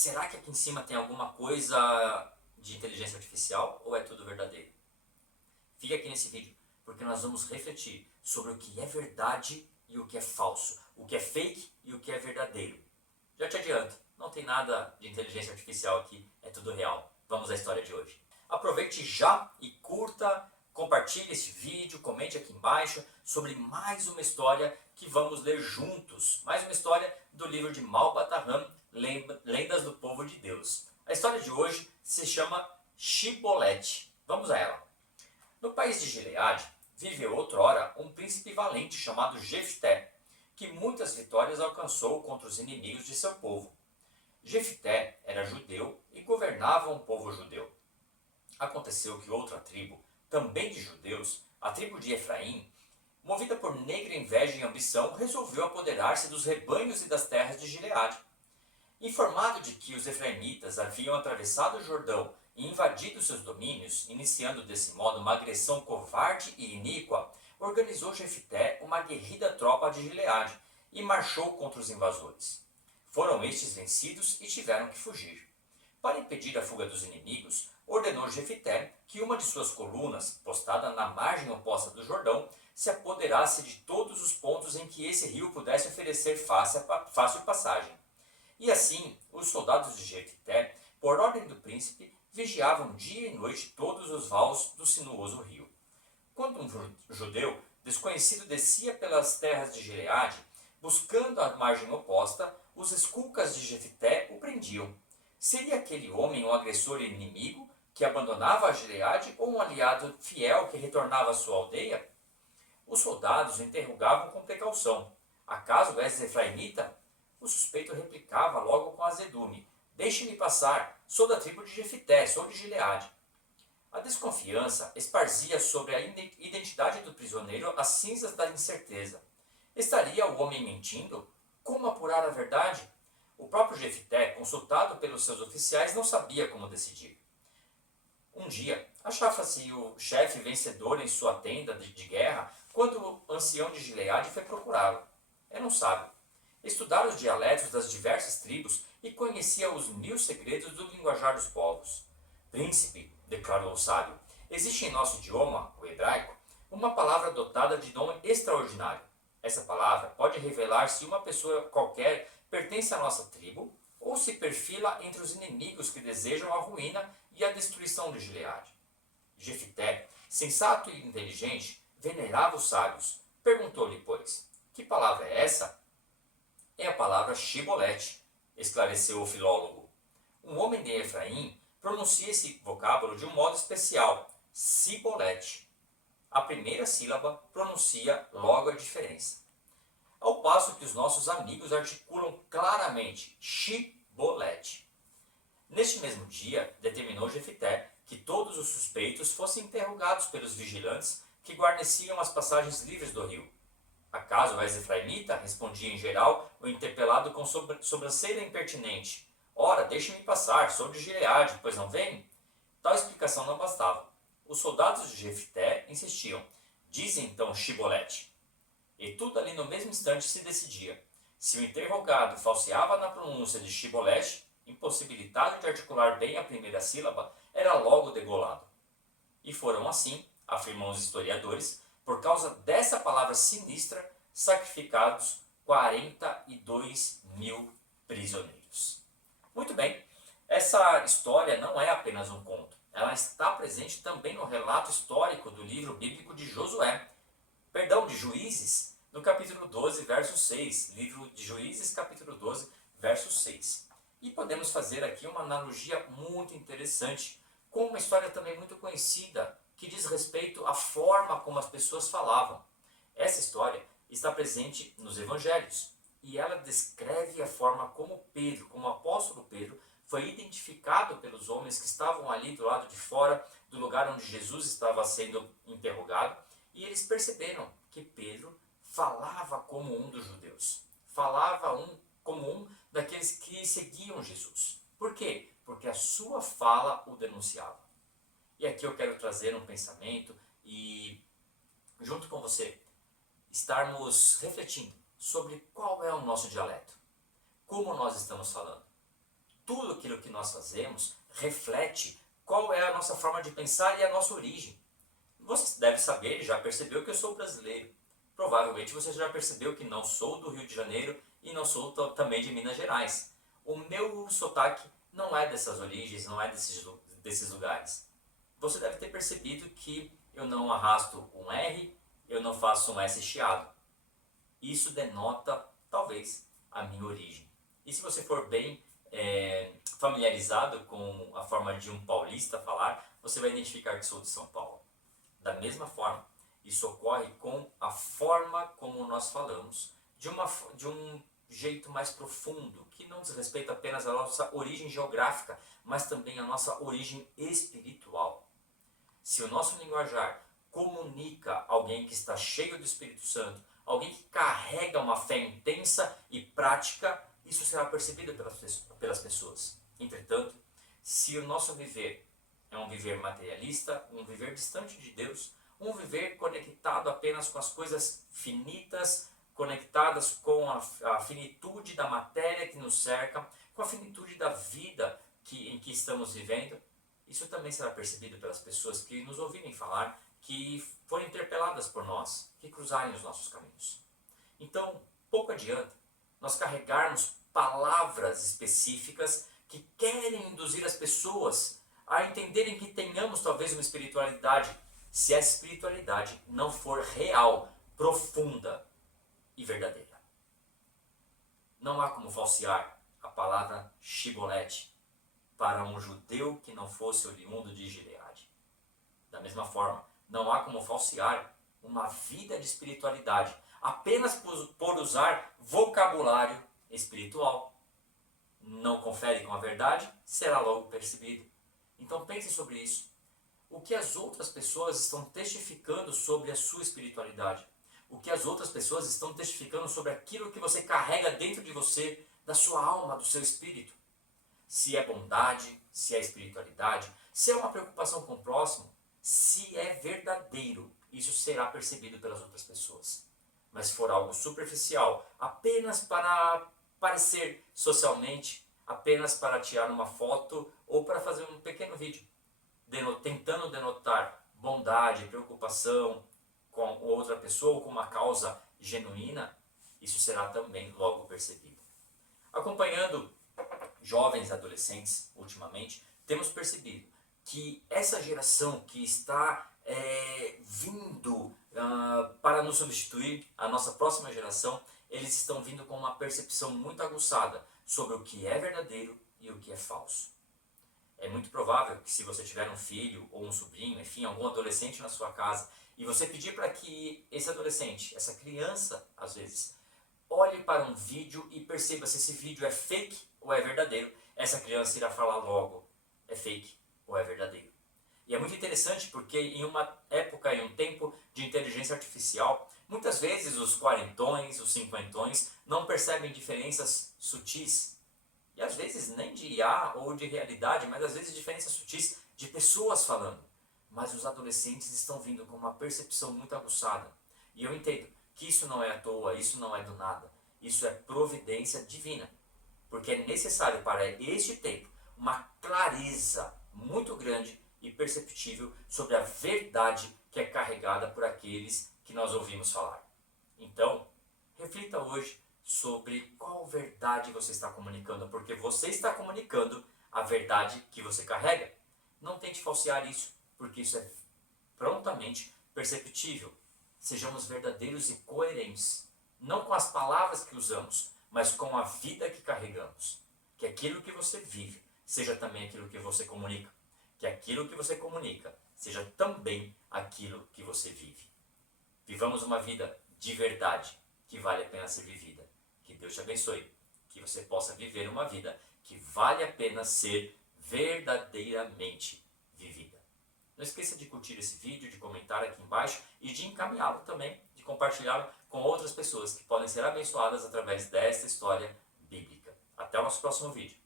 Será que aqui em cima tem alguma coisa de inteligência artificial ou é tudo verdadeiro? Fica aqui nesse vídeo, porque nós vamos refletir sobre o que é verdade e o que é falso, o que é fake e o que é verdadeiro. Já te adianto, não tem nada de inteligência artificial aqui, é tudo real. Vamos à história de hoje. Aproveite já e curta, compartilhe esse vídeo, comente aqui embaixo sobre mais uma história que vamos ler juntos. Mais uma história do livro de Malbataan, Lendas do Povo de Deus. A história de hoje se chama Shibolete. Vamos a ela. No país de Gileade, viveu outrora um príncipe valente chamado Jefté, que muitas vitórias alcançou contra os inimigos de seu povo. Jefté era judeu e governava um povo judeu. Aconteceu que outra tribo, também de judeus, a tribo de Efraim, movida por negra inveja e ambição, resolveu apoderar-se dos rebanhos e das terras de Gileade. Informado de que os efraimitas haviam atravessado o Jordão e invadido seus domínios, iniciando desse modo uma agressão covarde e iníqua, organizou Jefté uma aguerrida tropa de Gileade e marchou contra os invasores. Foram estes vencidos e tiveram que fugir. Para impedir a fuga dos inimigos, ordenou Jefté que uma de suas colunas, postada na margem oposta do Jordão, se apoderasse de todos os pontos em que esse rio pudesse oferecer fácil passagem. E assim, os soldados de Jefté, por ordem do príncipe, vigiavam dia e noite todos os vales do sinuoso rio. Quando um judeu desconhecido descia pelas terras de Gileade, buscando a margem oposta, os esculcas de Jefté o prendiam. Seria aquele homem um agressor inimigo que abandonava a Gileade ou um aliado fiel que retornava à sua aldeia? Os soldados o interrogavam com precaução. Acaso és efraimita? O suspeito replicava logo com azedume: deixe-me passar, sou da tribo de Jefté, sou de Gileade. A desconfiança esparzia sobre a identidade do prisioneiro as cinzas da incerteza. Estaria o homem mentindo? Como apurar a verdade? O próprio Jefté, consultado pelos seus oficiais, não sabia como decidir. Um dia, achava-se o chefe vencedor em sua tenda de guerra quando o ancião de Gileade foi procurá-lo. Era um sábio. Estudara os dialetos das diversas tribos e conhecia os 1000 segredos do linguajar dos povos. Príncipe, declarou o sábio, existe em nosso idioma, o hebraico, uma palavra dotada de dom extraordinário. Essa palavra pode revelar se uma pessoa qualquer pertence à nossa tribo ou se perfila entre os inimigos que desejam a ruína e a destruição de Gileade. Jefté, sensato e inteligente, venerava os sábios. Perguntou-lhe, pois, que palavra é essa? É a palavra Shibolete, esclareceu o filólogo. Um homem de Efraim pronuncia esse vocábulo de um modo especial, Sibolete. A primeira sílaba pronuncia logo a diferença. Ao passo que os nossos amigos articulam claramente Shibolete. Neste mesmo dia, determinou Jefté que todos os suspeitos fossem interrogados pelos vigilantes que guarneciam as passagens livres do rio. Acaso és efraimita? Respondia em geral o interpelado com sobrancelha impertinente. Ora, deixe-me passar, sou de Gileade, pois não vem? Tal explicação não bastava. Os soldados de Jefté insistiam. Dize então Shibolete. E tudo ali no mesmo instante se decidia. Se o interrogado falseava na pronúncia de Shibolete, impossibilitado de articular bem a primeira sílaba, era logo degolado. E foram assim, afirmam os historiadores, por causa dessa palavra sinistra, sacrificados 42.000 prisioneiros. Muito bem, essa história não é apenas um conto. Ela está presente também no relato histórico do livro bíblico de de Juízes, no capítulo 12, verso 6. Livro de Juízes, capítulo 12, verso 6. E podemos fazer aqui uma analogia muito interessante, com uma história também muito conhecida, que diz respeito à forma como as pessoas falavam. Essa história está presente nos evangelhos, e ela descreve a forma como Pedro, como o apóstolo Pedro, foi identificado pelos homens que estavam ali do lado de fora do lugar onde Jesus estava sendo interrogado, e eles perceberam que Pedro falava como um dos judeus, falava como um daqueles que seguiam Jesus. Por quê? Porque a sua fala o denunciava. E aqui eu quero trazer um pensamento e, junto com você, estarmos refletindo sobre qual é o nosso dialeto, como nós estamos falando. Tudo aquilo que nós fazemos reflete qual é a nossa forma de pensar e a nossa origem. Você deve saber, já percebeu que eu sou brasileiro. Provavelmente você já percebeu que não sou do Rio de Janeiro e não sou também de Minas Gerais. O meu sotaque não é dessas origens, não é desses lugares. Você deve ter percebido que eu não arrasto um R, eu não faço um S chiado. Isso denota, talvez, a minha origem. E se você for bem familiarizado com a forma de um paulista falar, você vai identificar que sou de São Paulo. Da mesma forma, isso ocorre com a forma como nós falamos, de um jeito mais profundo, que não diz respeito apenas à nossa origem geográfica, mas também à nossa origem espiritual. Se o nosso linguajar comunica alguém que está cheio do Espírito Santo, alguém que carrega uma fé intensa e prática, isso será percebido pelas pessoas. Entretanto, se o nosso viver é um viver materialista, um viver distante de Deus, um viver conectado apenas com as coisas finitas, conectadas com a finitude da matéria que nos cerca, com a finitude da vida em que estamos vivendo, isso também será percebido pelas pessoas que nos ouvirem falar, que foram interpeladas por nós, que cruzarem os nossos caminhos. Então, pouco adianta nós carregarmos palavras específicas que querem induzir as pessoas a entenderem que tenhamos talvez uma espiritualidade, se essa espiritualidade não for real, profunda e verdadeira. Não há como falsear a palavra Shibolete para um judeu que não fosse oriundo de Gileade. Da mesma forma, não há como falsear uma vida de espiritualidade apenas por usar vocabulário espiritual. Não confere com a verdade, será logo percebido. Então pense sobre isso. O que as outras pessoas estão testificando sobre a sua espiritualidade? O que as outras pessoas estão testificando sobre aquilo que você carrega dentro de você, da sua alma, do seu espírito? Se é bondade, se é espiritualidade, se é uma preocupação com o próximo, se é verdadeiro, isso será percebido pelas outras pessoas. Mas se for algo superficial, apenas para parecer socialmente, apenas para tirar uma foto ou para fazer um pequeno vídeo, tentando denotar bondade, preocupação com outra pessoa ou com uma causa genuína, isso será também logo percebido. Acompanhando jovens e adolescentes ultimamente, temos percebido que essa geração que está vindo para nos substituir, a nossa próxima geração, eles estão vindo com uma percepção muito aguçada sobre o que é verdadeiro e o que é falso. É muito provável que se você tiver um filho ou um sobrinho, enfim, algum adolescente na sua casa, e você pedir para que esse adolescente, essa criança, às vezes, olhe para um vídeo e perceba se esse vídeo é fake ou é verdadeiro, essa criança irá falar logo, é fake ou é verdadeiro. E é muito interessante porque em uma época, em um tempo de inteligência artificial, muitas vezes os quarentões, os cinquentões não percebem diferenças sutis. E às vezes nem de IA ou de realidade, mas às vezes diferenças sutis de pessoas falando. Mas os adolescentes estão vindo com uma percepção muito aguçada. E eu entendo que isso não é à toa, isso não é do nada. Isso é providência divina. Porque é necessário para este tempo uma clareza muito grande e perceptível sobre a verdade que é carregada por aqueles que nós ouvimos falar. Então, reflita hoje sobre qual verdade você está comunicando, porque você está comunicando a verdade que você carrega. Não tente falsear isso, porque isso é prontamente perceptível. Sejamos verdadeiros e coerentes, não com as palavras que usamos, mas com a vida que carregamos. Que aquilo que você vive seja também aquilo que você comunica. Que aquilo que você comunica seja também aquilo que você vive. Vivamos uma vida de verdade que vale a pena ser vivida. Que Deus te abençoe. Que você possa viver uma vida que vale a pena ser verdadeiramente vivida. Não esqueça de curtir esse vídeo, de comentar aqui embaixo e de encaminhá-lo também, de compartilhá-lo com outras pessoas que podem ser abençoadas através desta história bíblica. Até o nosso próximo vídeo.